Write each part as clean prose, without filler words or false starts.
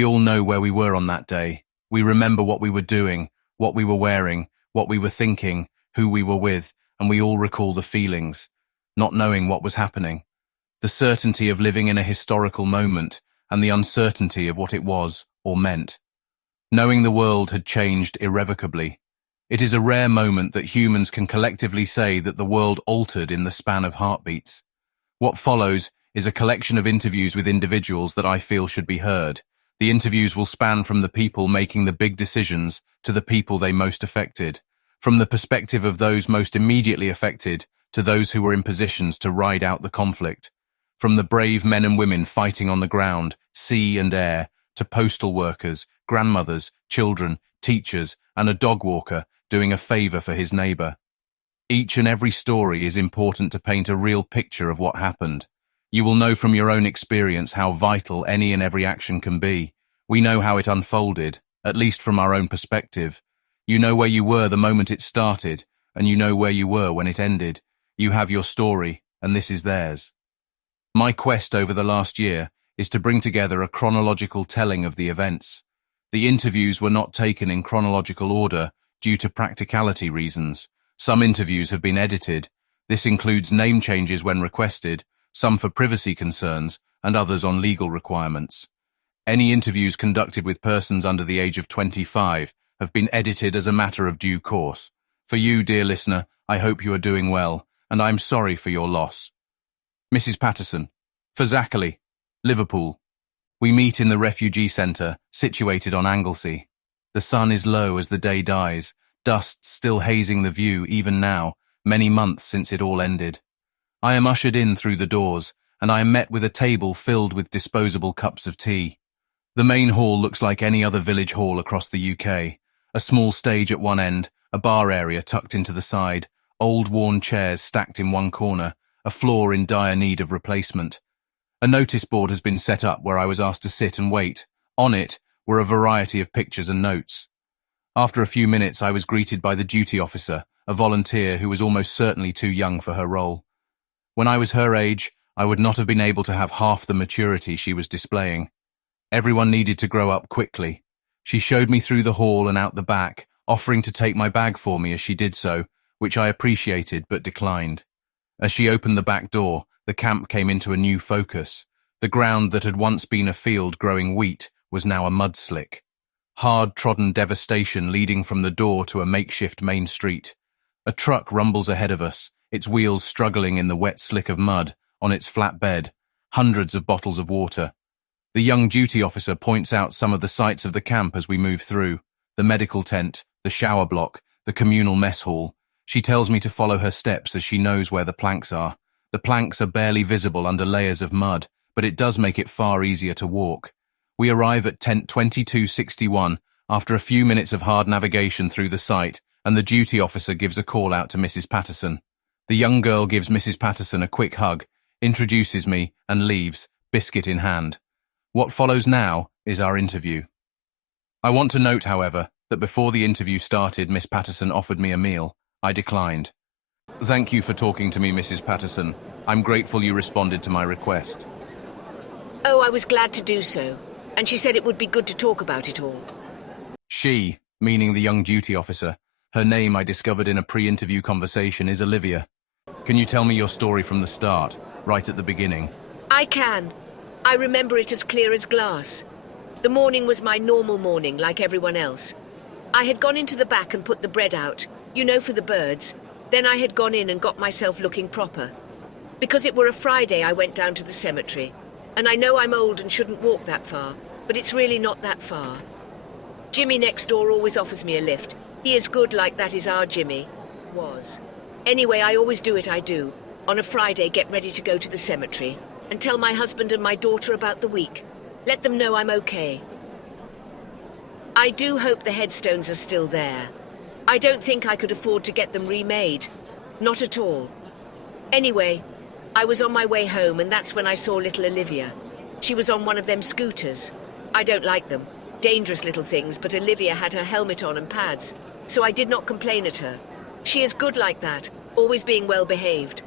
We all know where we were on that day. We remember what we were doing, what we were wearing, what we were thinking, who we were with, and we all recall the feelings, not knowing what was happening. The certainty of living in a historical moment and the uncertainty of what it was or meant. Knowing the world had changed irrevocably. It is a rare moment that humans can collectively say that the world altered in the span of heartbeats. What follows is a collection of interviews with individuals that I feel should be heard. The interviews will span from the people making the big decisions to the people they most affected, from the perspective of those most immediately affected to those who were in positions to ride out the conflict, from the brave men and women fighting on the ground, sea and air, to postal workers, grandmothers, children, teachers, and a dog walker doing a favor for his neighbor. Each and every story is important to paint a real picture of what happened. You will know from your own experience how vital any and every action can be. We know how it unfolded, at least from our own perspective. You know where you were the moment it started, and you know where you were when it ended. You have your story, and this is theirs. My quest over the last year is to bring together a chronological telling of the events. The interviews were not taken in chronological order due to practicality reasons. Some interviews have been edited. This includes name changes when requested, some for privacy concerns, and others on legal requirements. Any interviews conducted with persons under the age of 25 have been edited as a matter of due course. For you, dear listener, I hope you are doing well, and I am sorry for your loss. Mrs. Paterson, for Zachary, Liverpool. We meet in the refugee centre, situated on Anglesey. The sun is low as the day dies, dust still hazing the view even now, many months since it all ended. I am ushered in through the doors, and I am met with a table filled with disposable cups of tea. The main hall looks like any other village hall across the UK. A small stage at one end, a bar area tucked into the side, old worn chairs stacked in one corner, a floor in dire need of replacement. A notice board has been set up where I was asked to sit and wait. On it were a variety of pictures and notes. After a few minutes, I was greeted by the duty officer, a volunteer who was almost certainly too young for her role. When I was her age, I would not have been able to have half the maturity she was displaying. Everyone needed to grow up quickly. She showed me through the hall and out the back, offering to take my bag for me as she did so, which I appreciated but declined. As she opened the back door, the camp came into a new focus. The ground that had once been a field growing wheat was now a mudslick. Hard-trodden devastation leading from the door to a makeshift main street. A truck rumbles ahead of us, its wheels struggling in the wet slick of mud, on its flat bed, hundreds of bottles of water. The young duty officer points out some of the sights of the camp as we move through: the medical tent, the shower block, the communal mess hall. She tells me to follow her steps as she knows where the planks are. The planks are barely visible under layers of mud, but it does make it far easier to walk. We arrive at tent 2261 after a few minutes of hard navigation through the site, and the duty officer gives a call out to Mrs. Paterson. The young girl gives Mrs. Paterson a quick hug, introduces me, and leaves, biscuit in hand. What follows now is our interview. I want to note, however, that before the interview started, Miss Paterson offered me a meal. I declined. Thank you for talking to me, Mrs. Paterson. I'm grateful you responded to my request. Oh, I was glad to do so, and she said it would be good to talk about it all. She, meaning the young duty officer, her name I discovered in a pre-interview conversation, is Olivia. Can you tell me your story from the start, right at the beginning? I can. I remember it as clear as glass. The morning was my normal morning, like everyone else. I had gone into the back and put the bread out, for the birds. Then I had gone in and got myself looking proper. Because it were a Friday, I went down to the cemetery. And I know I'm old and shouldn't walk that far, but it's really not that far. Jimmy next door always offers me a lift. He is good, like that is our Jimmy. Was. Anyway, I always do it, I do. On a Friday, get ready to go to the cemetery and tell my husband and my daughter about the week. Let them know I'm okay. I do hope the headstones are still there. I don't think I could afford to get them remade. Not at all. Anyway, I was on my way home and that's when I saw little Olivia. She was on one of them scooters. I don't like them. Dangerous little things, but Olivia had her helmet on and pads, so I did not complain at her. She is good like that, always being well behaved.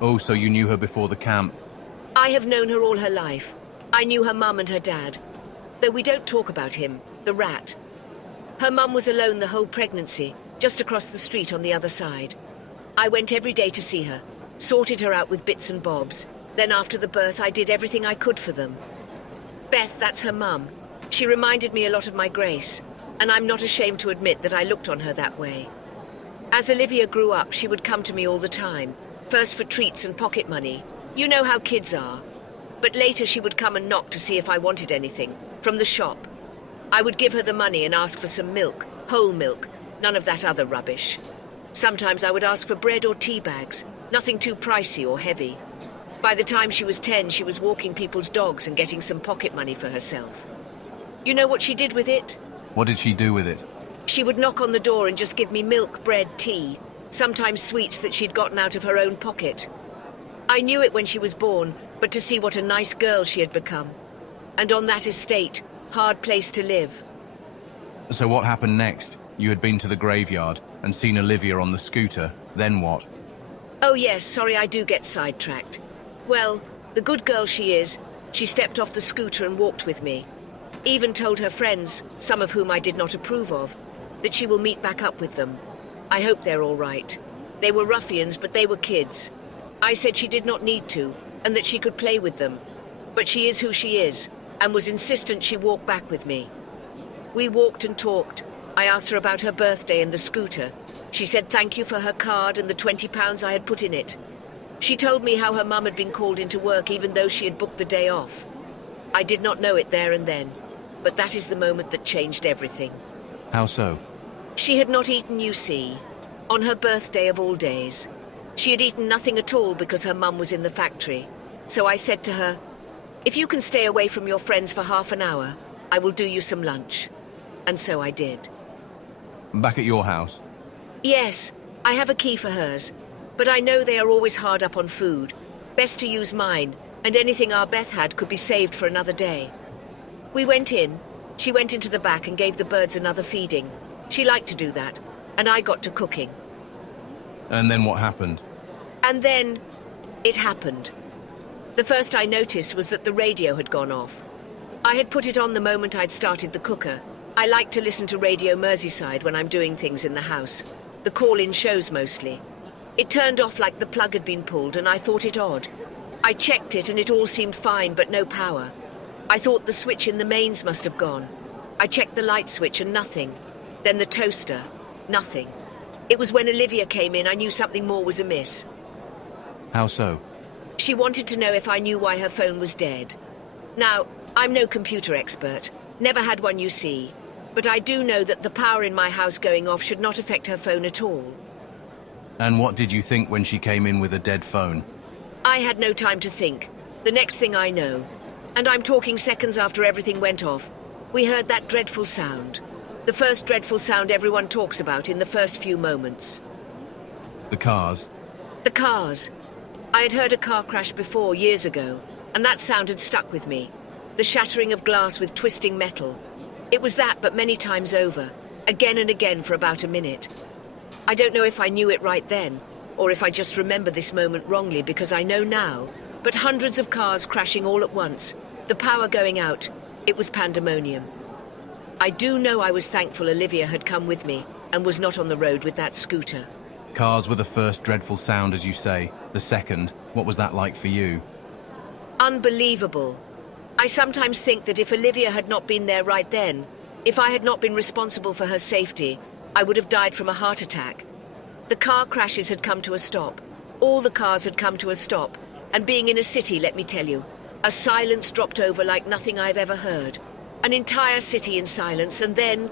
Oh, so you knew her before the camp? I have known her all her life. I knew her mum and her dad. though we don't talk about him, the rat. Her mum was alone the whole pregnancy, just across the street on the other side. I went every day to see her, sorted her out with bits and bobs. Then after the birth, I did everything I could for them. Beth, that's her mum. She reminded me a lot of my Grace, and I'm not ashamed to admit that I looked on her that way. As Olivia grew up, she would come to me all the time, first for treats and pocket money. You know how kids are. But later she would come and knock to see if I wanted anything, from the shop. I would give her the money and ask for some milk, whole milk, none of that other rubbish. Sometimes I would ask for bread or tea bags, nothing too pricey or heavy. By the time she was 10, she was walking people's dogs and getting some pocket money for herself. You know what she did with it? What did she do with it? She would knock on the door and just give me milk, bread, tea, sometimes sweets that she'd gotten out of her own pocket. I knew it when she was born, but to see what a nice girl she had become. And on that estate, hard place to live. So what happened next? You had been to the graveyard and seen Olivia on the scooter. Then what? Oh yes, sorry, I do get sidetracked. Well, the good girl she is, she stepped off the scooter and walked with me. Even told her friends, some of whom I did not approve of, that she will meet back up with them. I hope they're all right. They were ruffians, but they were kids. I said she did not need to, and that she could play with them. But she is who she is, and was insistent she walk back with me. We walked and talked. I asked her about her birthday and the scooter. She said thank you for her card and the £20 I had put in it. She told me how her mum had been called into work even though she had booked the day off. I did not know it there and then, but that is the moment that changed everything. How so? She had not eaten, you see, on her birthday of all days. She had eaten nothing at all because her mum was in the factory. So I said to her, if you can stay away from your friends for half an hour, I will do you some lunch. And so I did. Back at your house? Yes, I have a key for hers, but I know they are always hard up on food. Best to use mine, and anything our Beth had could be saved for another day. We went in. She went into the back and gave the birds another feeding. She liked to do that, and I got to cooking. And then what happened? And then it happened. The first I noticed was that the radio had gone off. I had put it on the moment I'd started the cooker. I like to listen to Radio Merseyside when I'm doing things in the house. The call-in shows mostly. It turned off like the plug had been pulled, and I thought it odd. I checked it and it all seemed fine, but no power. I thought the switch in the mains must have gone. I checked the light switch and nothing. Then the toaster, nothing. It was when Olivia came in I knew something more was amiss. How so? She wanted to know if I knew why her phone was dead. Now, I'm no computer expert. Never had one, you see. But I do know that the power in my house going off should not affect her phone at all. And what did you think when she came in with a dead phone? I had no time to think. The next thing I know, and I'm talking seconds after everything went off, we heard that dreadful sound. The first dreadful sound everyone talks about in the first few moments. The cars? The cars. I had heard a car crash before, years ago, and that sound had stuck with me. The shattering of glass with twisting metal. It was that, but many times over, again and again for about a minute. I don't know if I knew it right then, or if I just remember this moment wrongly because I know now, but hundreds of cars crashing all at once, the power going out, it was pandemonium. I do know I was thankful Olivia had come with me and was not on the road with that scooter. Cars were the first dreadful sound, as you say. The second, what was that like for you? Unbelievable. I sometimes think that if Olivia had not been there right then, if I had not been responsible for her safety, I would have died from a heart attack. The car crashes had come to a stop. All the cars had come to a stop. And being in a city, let me tell you, a silence dropped over like nothing I've ever heard. An entire city in silence, and then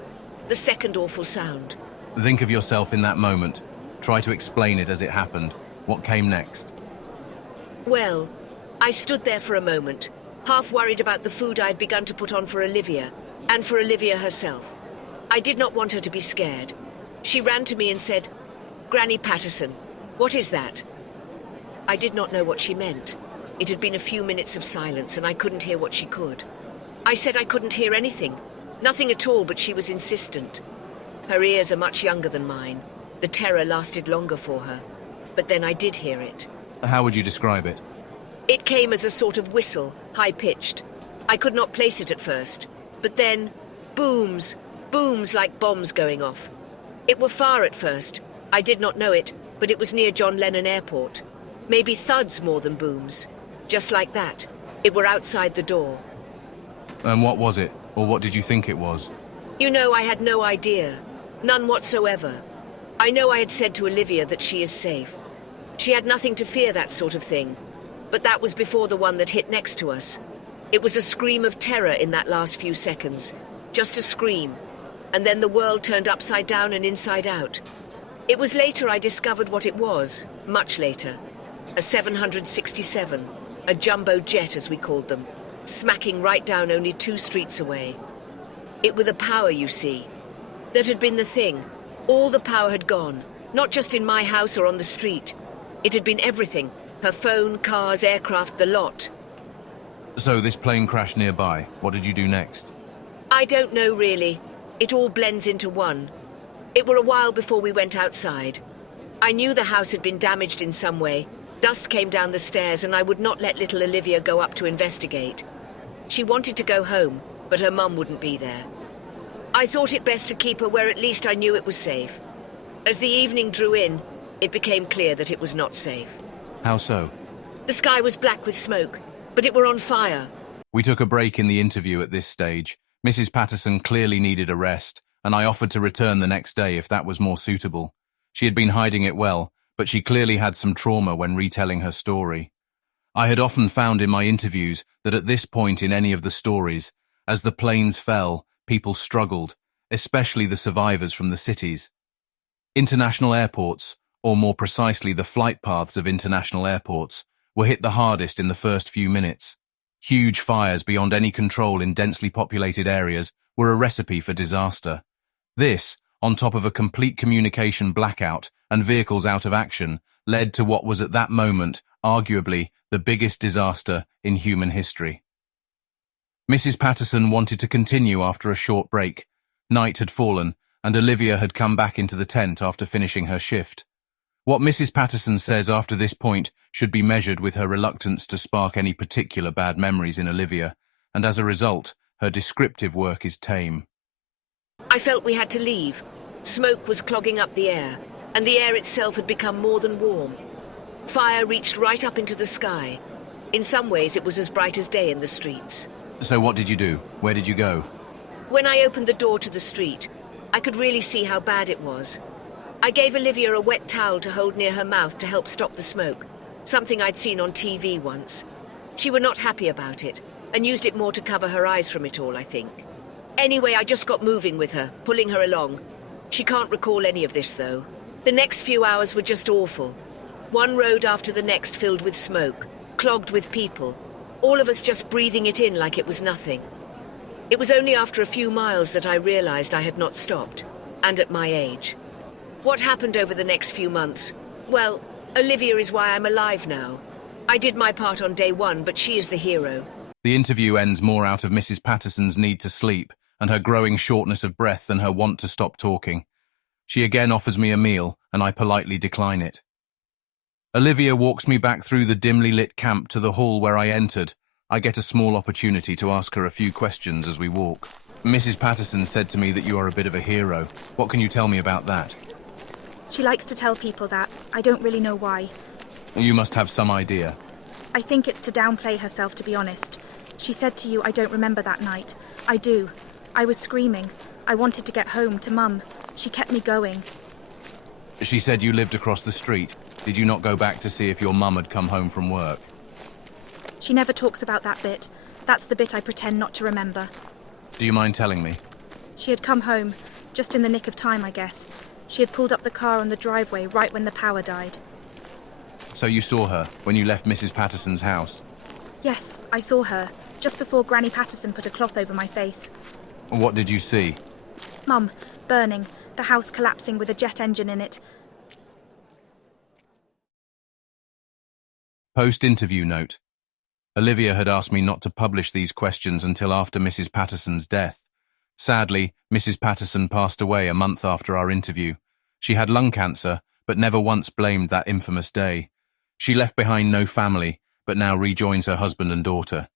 the second awful sound. Think of yourself in that moment. Try to explain it as it happened. What came next? Well, I stood there for a moment, half worried about the food I'd begun to put on for Olivia, and for Olivia herself. I did not want her to be scared. She ran to me and said, "Granny Paterson, what is that?" I did not know what she meant. It had been a few minutes of silence, and I couldn't hear what she could. I said I couldn't hear anything, nothing at all, but she was insistent. Her ears are much younger than mine. The terror lasted longer for her. But then I did hear it. How would you describe it? It came as a sort of whistle, high-pitched. I could not place it at first, But then, booms, booms like bombs going off. It were far at first. I did not know it, but it was near John Lennon Airport. Maybe thuds more than booms. Just like that. It were outside the door. And what was it? Or what did you think it was? You know, I had no idea. None whatsoever. I know I had said to Olivia that she is safe. She had nothing to fear, that sort of thing. But that was before the one that hit next to us. It was a scream of terror in that last few seconds. Just a scream. And then the world turned upside down and inside out. It was later I discovered what it was. Much later. A 767. A jumbo jet, as we called them. Smacking right down only 2 streets away. It were the power, you see. That had been the thing. All the power had gone. Not just in my house or on the street. It had been everything. Her phone, cars, aircraft, the lot. So this plane crashed nearby. What did you do next? I don't know, really. It all blends into one. It were a while before we went outside. I knew the house had been damaged in some way. Dust came down the stairs and I would not let little Olivia go up to investigate. She wanted to go home, but her mum wouldn't be there. I thought it best to keep her where at least I knew it was safe. As the evening drew in, it became clear that it was not safe. How so? The sky was black with smoke, but it were on fire. We took a break in the interview at this stage. Mrs. Paterson clearly needed a rest, and I offered to return the next day if that was more suitable. She had been hiding it well, but she clearly had some trauma when retelling her story. I had often found in my interviews that at this point in any of the stories, as the planes fell, people struggled, especially the survivors from the cities. International airports, or more precisely the flight paths of international airports, were hit the hardest in the first few minutes. Huge fires beyond any control in densely populated areas were a recipe for disaster. This, on top of a complete communication blackout and vehicles out of action, led to what was at that moment, arguably, the biggest disaster in human history. Mrs. Paterson wanted to continue after a short break. Night had fallen, and Olivia had come back into the tent after finishing her shift. What Mrs. Paterson says after this point should be measured with her reluctance to spark any particular bad memories in Olivia, and as a result, her descriptive work is tame. I felt we had to leave. Smoke was clogging up the air, and the air itself had become more than warm. Fire reached right up into the sky. In some ways, it was as bright as day in the streets. So what did you do? Where did you go? When I opened the door to the street, I could really see how bad it was. I gave Olivia a wet towel to hold near her mouth to help stop the smoke, something I'd seen on TV once. She were not happy about it, and used it more to cover her eyes from it all, I think. Anyway, I just got moving with her, pulling her along. She can't recall any of this, though. The next few hours were just awful. One road after the next filled with smoke, clogged with people, all of us just breathing it in like it was nothing. It was only after a few miles that I realized I had not stopped, and at my age. What happened over the next few months? Well, Olivia is why I'm alive now. I did my part on day one, but she is the hero. The interview ends more out of Mrs. Paterson's need to sleep and her growing shortness of breath than her want to stop talking. She again offers me a meal, and I politely decline it. Olivia walks me back through the dimly lit camp to the hall where I entered. I get a small opportunity to ask her a few questions as we walk. Mrs. Paterson said to me that you are a bit of a hero. What can you tell me about that? She likes to tell people that. I don't really know why. You must have some idea. I think it's to downplay herself, to be honest. She said to you, I don't remember that night. I do. I was screaming. I wanted to get home to Mum. She kept me going. She said you lived across the street. Did you not go back to see if your mum had come home from work? She never talks about that bit. That's the bit I pretend not to remember. Do you mind telling me? She had come home, just in the nick of time, I guess. She had pulled up the car on the driveway right when the power died. So you saw her when you left Mrs. Paterson's house? Yes, I saw her, just before Granny Paterson put a cloth over my face. What did you see? Mum, burning, the house collapsing with a jet engine in it. Post-interview note. Olivia had asked me not to publish these questions until after Mrs. Paterson's death. Sadly, Mrs. Paterson passed away a month after our interview. She had lung cancer, but never once blamed that infamous day. She left behind no family, but now rejoins her husband and daughter.